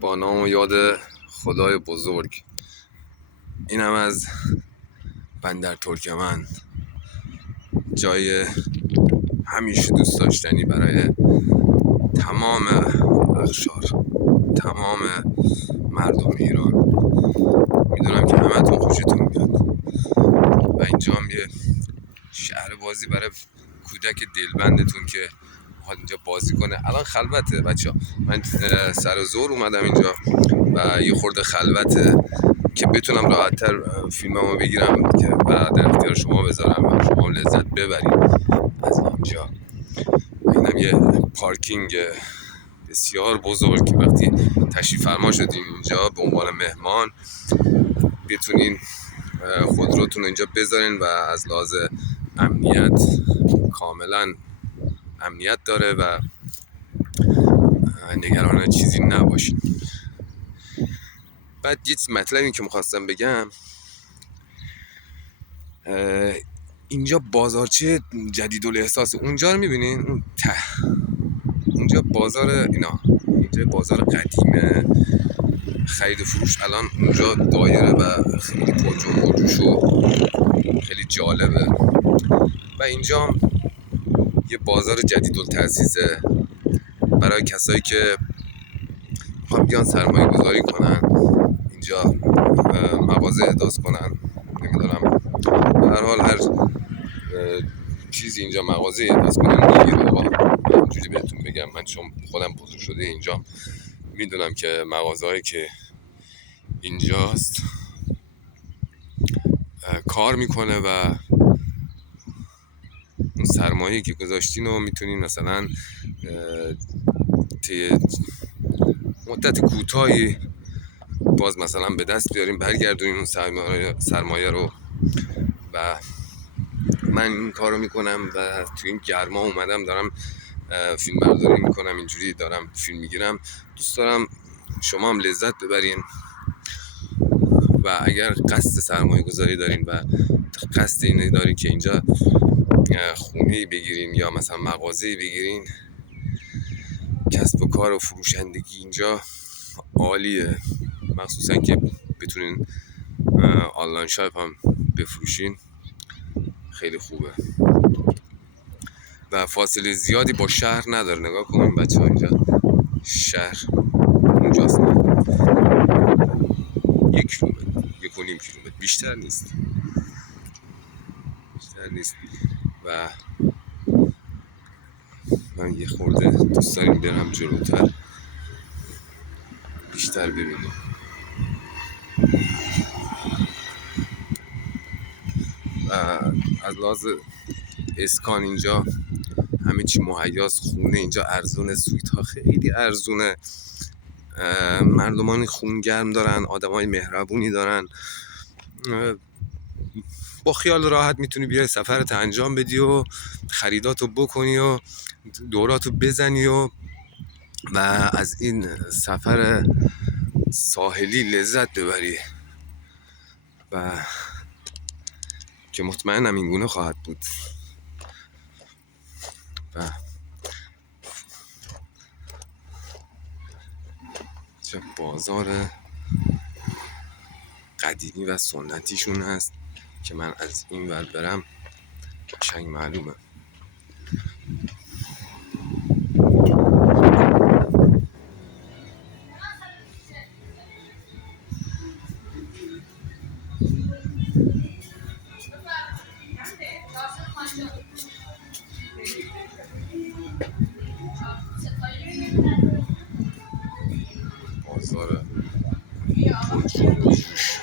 با نام و یاد خدای بزرگ. اینم از بندر ترکمن، جای همیشه دوست داشتنی برای تمام اقشار، تمام مردم ایران. میدونم که همتون خوشتون میاد و اینجا هم یه شهر بازی برای کودک دلبندتون که میخواد اینجا بازی کنه. الان خلوته بچه‌ها، من سر ظهر اومدم اینجا و یه خورده خلوته که بتونم راحت‌تر فیلممو بگیرم که و در اختیار شما بذارم و شما لذت ببرید از اینجا. اینم یه پارکینگ بسیار بزرگ که وقتی تشریف فرما شدین اینجا به عنوان مهمان بتونین خودروتون رو اینجا بذارین و از لحاظ امنیت کاملا امنیت داره و نگران چیزی نباشین. بعد یه مطلبی که میخواستم بگم، اینجا بازارچه جدیدالاحساس اونجا رو میبینین، اون ته اونجا بازار اینا، اینجا بازار قدیمه، خرید و فروش الان اونجا دایره و خیلی پرجنب و جوش و خیلی جالبه. و اینجا یه بازار جدیدالتأسیسه برای کسایی که میخوان بیان سرمایه گذاری کنن اینجا، مغازه احداث کنن، نمیدونم به هر حال هر چیزی اینجا مغازه احداث کنن میگیره. اینجوری بهتون بگم، من چون خودم بزرگ شده اینجا میدونم که مغازه‌هایی که اینجاست کار میکنه و اون سرمایه‌ای که گذاشتین رو میتونین مثلا مدت کوتاهی باز مثلا به دست بیاریم، برگردونیم اون سرمایه رو. و من این کار رو میکنم و تو این گرما اومدم دارم فیلم برداری میکنم، اینجوری دارم فیلم میگیرم. دوست دارم شما هم لذت ببرین و اگر قصد سرمایه گذاری دارین و قصد اینه دارین که اینجا خونه بگیرین یا مثلا مغازه بگیرین، کسب و کار و فروشندگی اینجا عالیه، مخصوصا که بتونین آنلاین شاپ هم بفروشین، خیلی خوبه و فاصله زیادی با شهر نداره. نگاه کنین بچه ها، اینجا شهر اونجاست، 1 کیلومتر 1.5 کیلومتر بیشتر نیست و من یه خورده دوست داریم برم جلوتر بیشتر ببینیم. و از لحاظ اسکان اینجا همه چی مهیاست، خونه اینجا ارزونه، سویت ها خیلی ارزونه، مردمان خونگرم دارن، آدمای مهربونی دارن، با خیال راحت میتونی بیای سفرت انجام بدی و خریداتو بکنی و دوراتو بزنی و از این سفر ساحلی لذت ببری و که مطمئنم این گونه خواهد بود. و چه بازار قدیمی و سنتیشون هست که من از این ور برم قشنگ معلومه. بازار پرجنب و جوش.